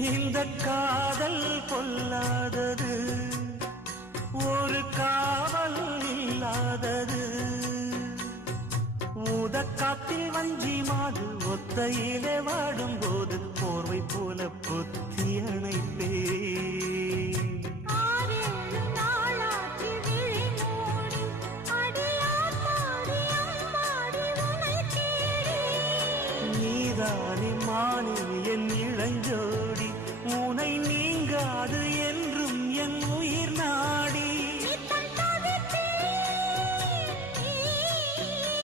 இந்த காதல் கொல்லாதது, ஒரு காவல் இல்லாதது. ஊதக்காத்தில் வஞ்சி மாது ஒத்தையிலே வாடும்போது போர்வை போல புத்தி அணைப்பே. நீதானே மானே என் இளைஞர்